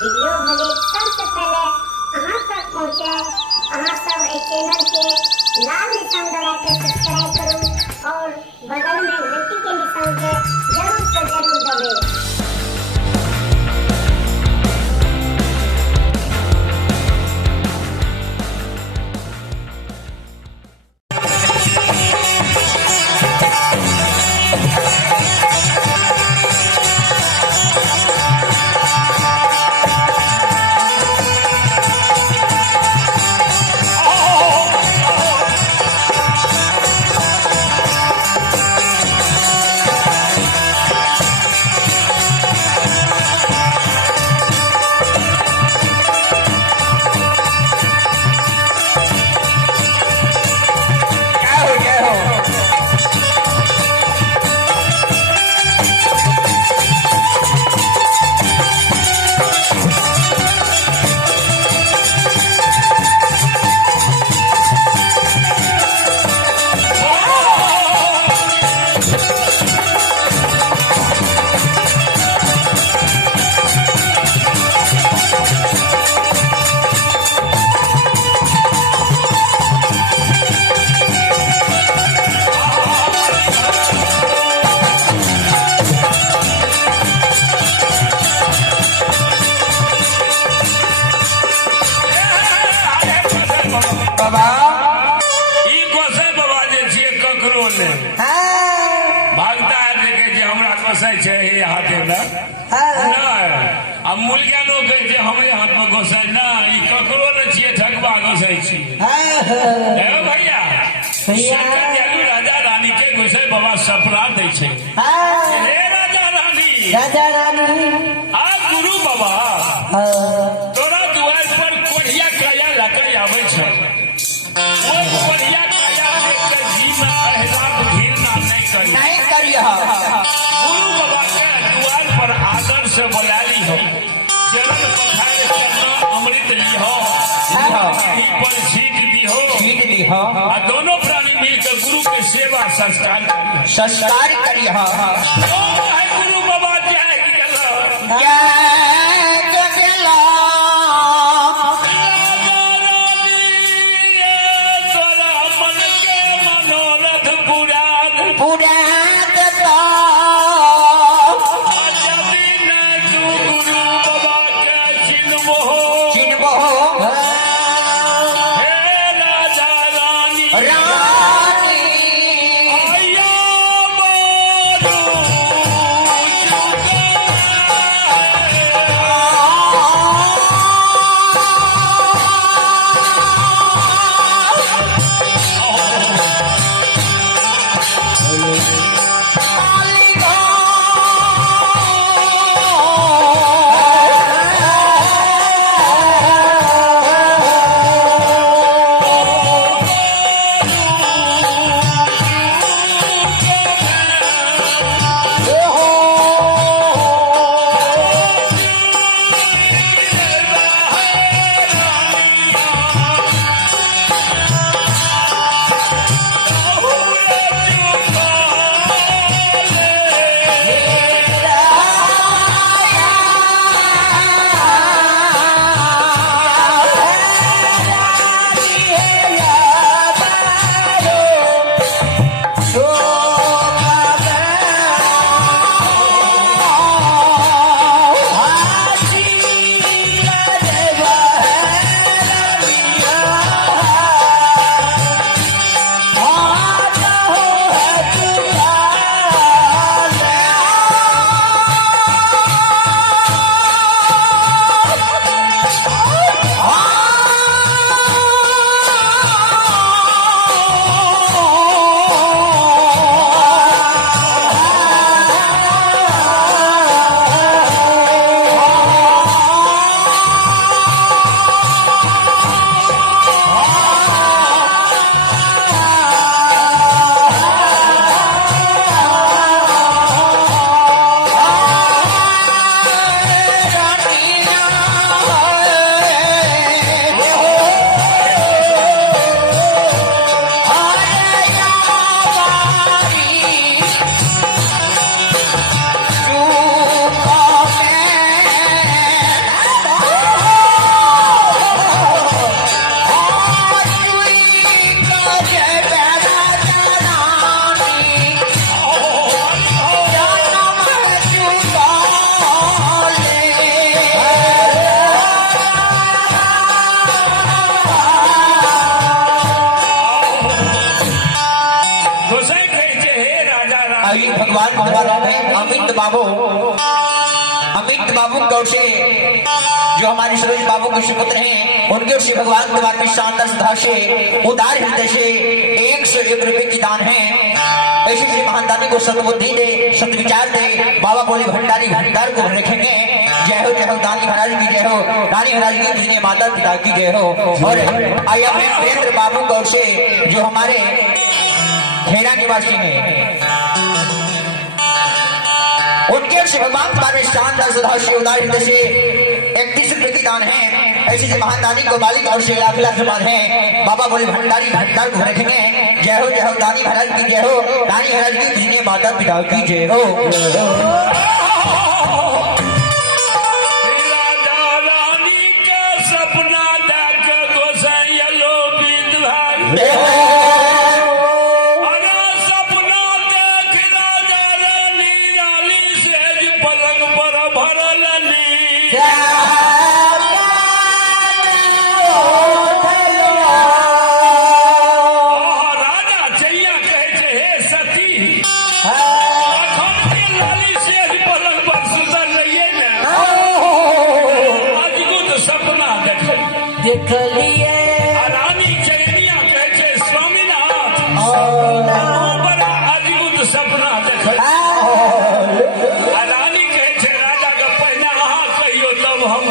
Video भले सबसे पहले अहाँ तक पहुँचे। अहाँ सब इस चैनल के लाल निशान दबा के सब्सक्राइब करूँ और बगल में घंटी के निशान के जरूर से जरूर दबाएं। भागता है देखे जे हमरा गोसाई छे हे हाथे में आ मुलगा लोग कहे जे हमरे हाथ में गोसाई ना ई ककरो न छिए ठगबा गोसाई छी ए भैया शंकर दयालु राजा रानी के गोसाई बाबा सपना दै छे हे राजा रानी आ गुरु बाबा तोरा दुआर पर कोढ़िया काया लकड़ी आवे छे ओ कोढ़िया काया के जी में अहराब घिरना नहीं करिया गुरु बाबा के द्वार पर आदर से बुलाली हो चरण पखार चरना अमृत लिहो पर छीट दी हो आ दोनों प्राणी मिलकर गुरु के सेवा संस्कार करिए गुरु बाबा जय अमित बाबू गौर से जो हमारे सरोज बाबू के सुपुत्र हैं, उनके ओर से भगवान के बारे में शानदार सुधा से उदार हृदय से 101 रुपए की दान है। ऐसे से महान दानी को सद्बुद्धि दे, सद्विचार दे, बाबा बोले भंडारी भंडार को रखेंगे। जय हो दानी महाराज की जय हो, रानी महाराज की जिन्हें माता पिता की जय हो। और आइए अपने वीरेंद्र बाबू गौर से जो हमारे खेड़ा निवासी हैं, उनके से भगवान तुम्हारे शानदार सुधा से उदार हृदय से 31 रुपए की दान है। ऐसी से महान दानी को बालिक और से लाख लाख समान है। बाबा बोले भंडारी भंडार को रखेंगे। जय हो दानी महाराज की जय हो, रानी महाराज की जिन्हें माता पिता की जय हो। रानी चैनिया कहे छे स्वामीनाथ अद्भुत सपना देख। रानी कहे छे राजा के पहले अहाँ कहियो तब हम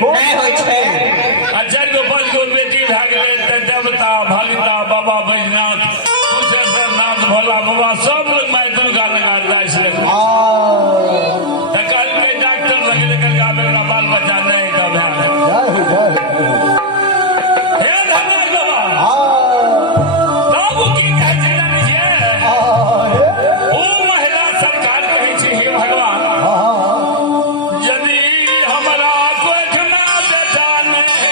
नहीं होय छै। अच्छा गो 5 गो बेटी भए गेलै तऽ देवता भगता बाबा बैजनाथ कुशेश्वरनाथ भोला बाबा सब लोग माय दुर्गा लगा जाइ छै। तऽ कहलकै डॉक्टर लगे कहलकै मेरा बाल बच्चा नहीं तब है हे धन्यवाद बाबा तब की कहै छै जानै छियै ओ महिला सरकार कहै छै हे भगवान यदि हमरा कोठमा बेटा नहीं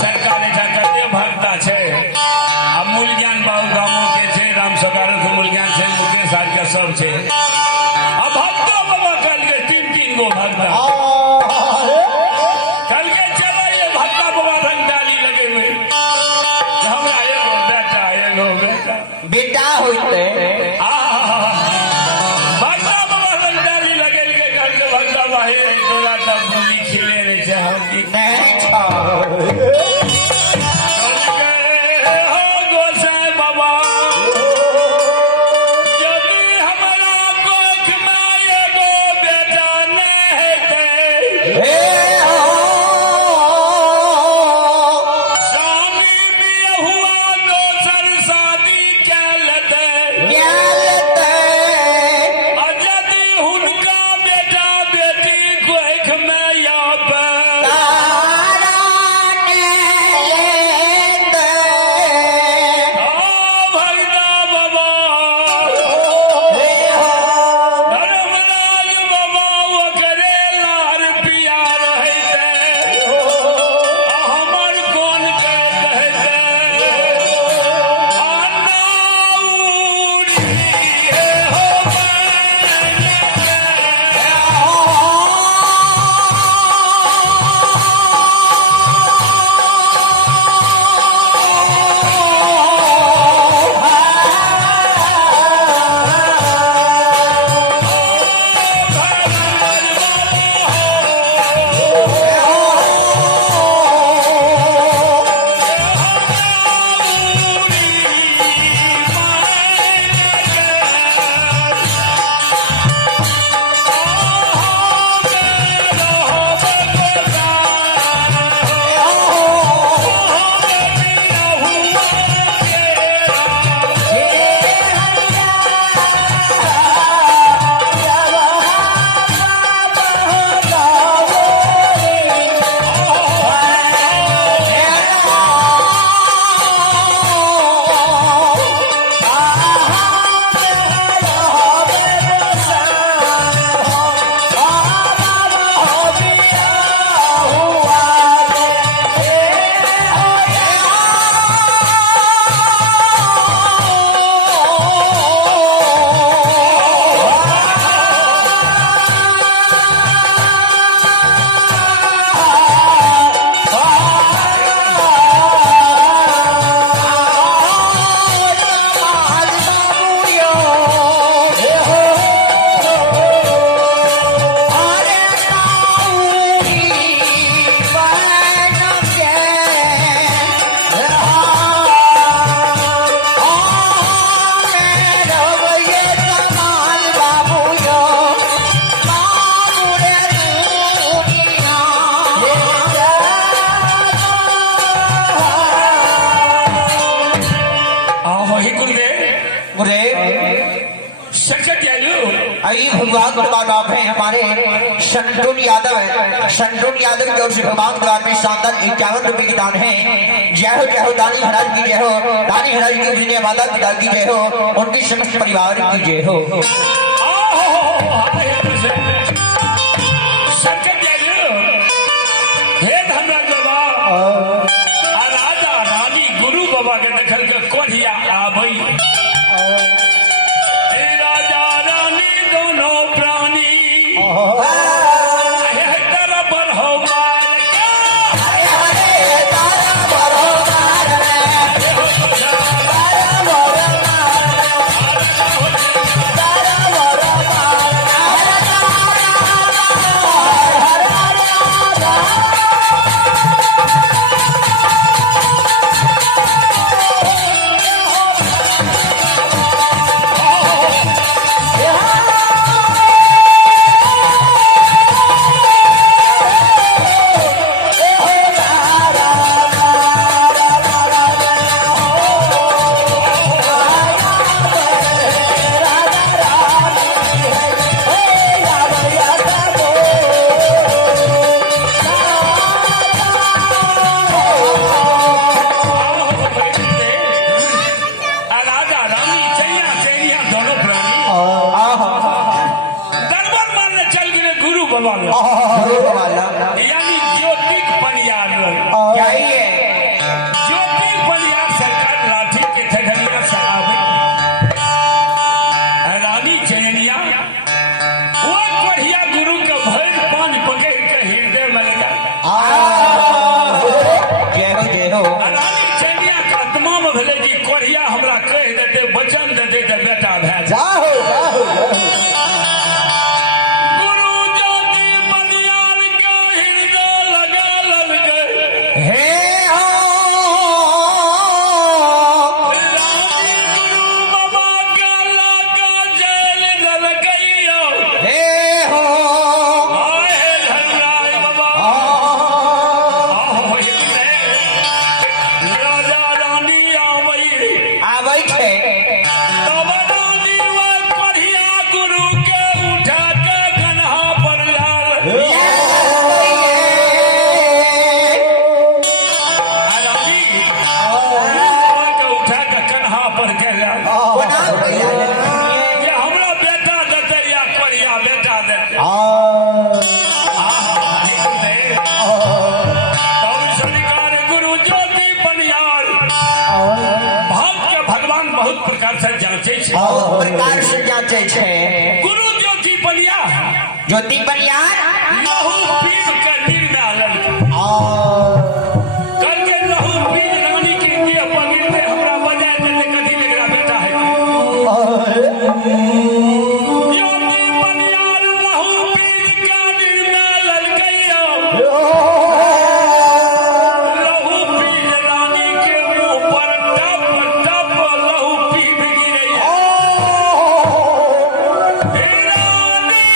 सरकार ऐसा करते भक्ता छै आ मूल ज्ञान बाबू गामो के छै राम सगारत मूल ज्ञान छै मुकेश आर के सब छै आ भक्तो बाबा कहलकै 3 गो भक्ता कहलकै चलो ये भक्ता बाबा रंग डाली लगेबै हमरा एगो बेटा होते भक्ता बाबा रंग डाली लगेलकै कहलकै भक्ता बाबा हे तोरा तऽ बुली खिले रहे छै हम की नहीं छा। भगवान के बाद आप हैं हमारे शंटून यादव की ओर से भगवान द्वार में शानदार 51 रुपए की दान है। जय हो दानी महाराज की जय हो, दानी महाराज की विजय माता पिता की जय हो, उनके समस्त परिवार की जय हो। राजा रानी गुरु बाबा के देखल के कोढ़िया आबई राजा रानी दोनों प्राणी मालूम यानी ज्योतिक पनियार क्या ही है ज्योतिक पनियार सरकार लाठी के ठगनिया से आवे रानी चैनिया वो बढ़िया गुरु के भर पान पकड़ के हृदय में लगा जय हो रानी चैनिया का आत्मा में भले कि कोरिया हमरा कह देते वचन देते तो बेटा भै जाओ जाओ गुरु ज्योति पनियार के हृदय लगा ललके हे हो रानी गुरु बाबा के लगा जेल ललकैयो हे हो आए धनराय बाबा राजा रानी आवई आबै छै तब रानी वो बढ़िया गुरु के उठा के गन्हा पर लाल रानी के उठा के कन्हा पर के लाल जे हमरा बेटा देते या कोरिया बेटा देते तब सरकार गुरु ज्योति पनियार भक्त के भगवान बहुत प्रकार से जांचे छै बहुत प्रकार से जांचे छै गुरु ज्योति पनियार ज्योति बनियार लहू पीब के निर्णय ललके करके लहू पीब रानी के लिए पगिर में हमरा बजाय देते कथी मेरा बेटा है ज्योति पनियार लहू पीब के निर्णय ललकैयो लहू पीब रानी के मुंह पर टप टप लहू पीब गिरैया हे रानी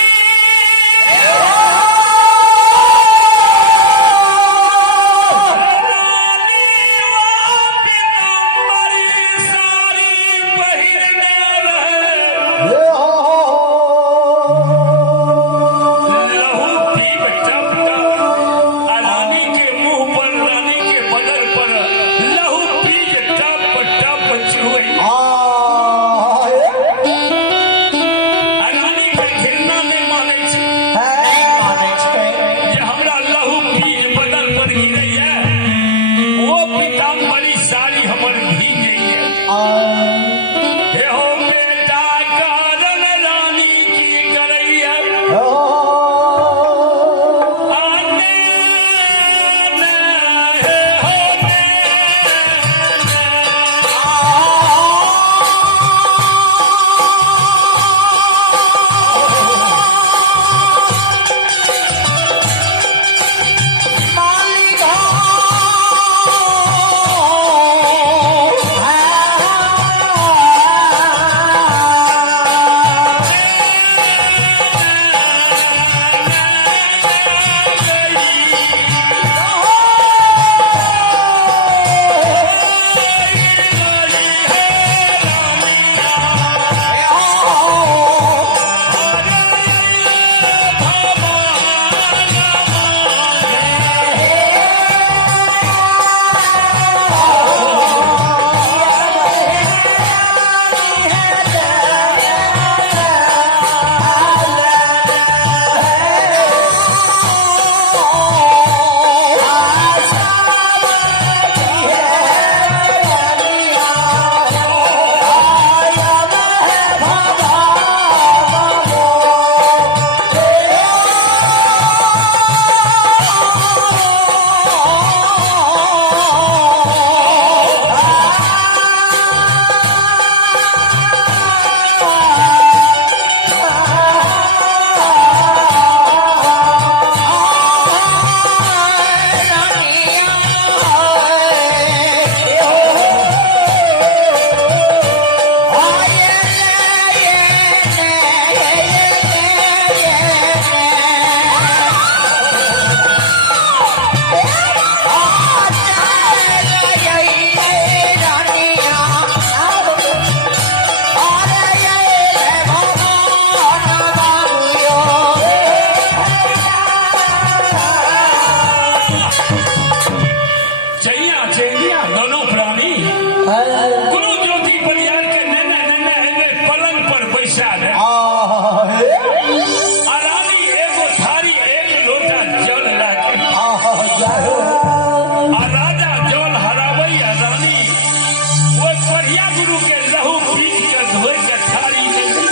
पीट के धोई के थारी में दी।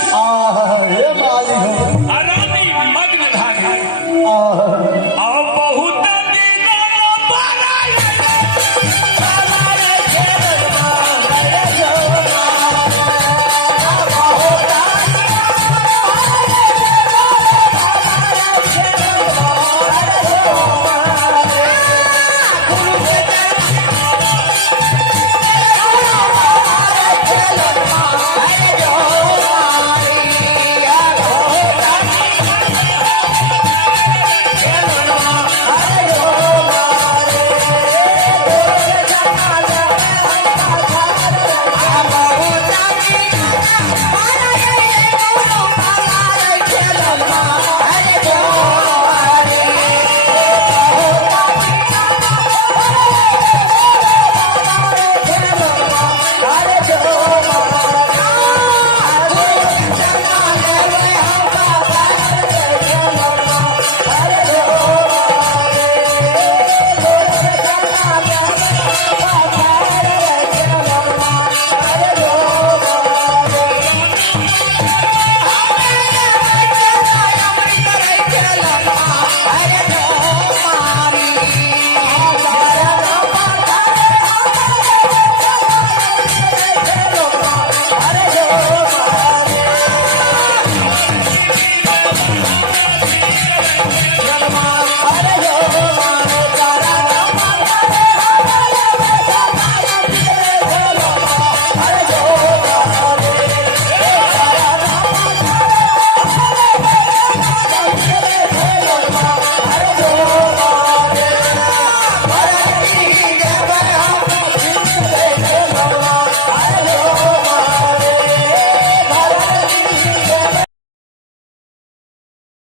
हे मालिक हो रानी मग्न भागे आह अब बहुत दिनों पराई Bye.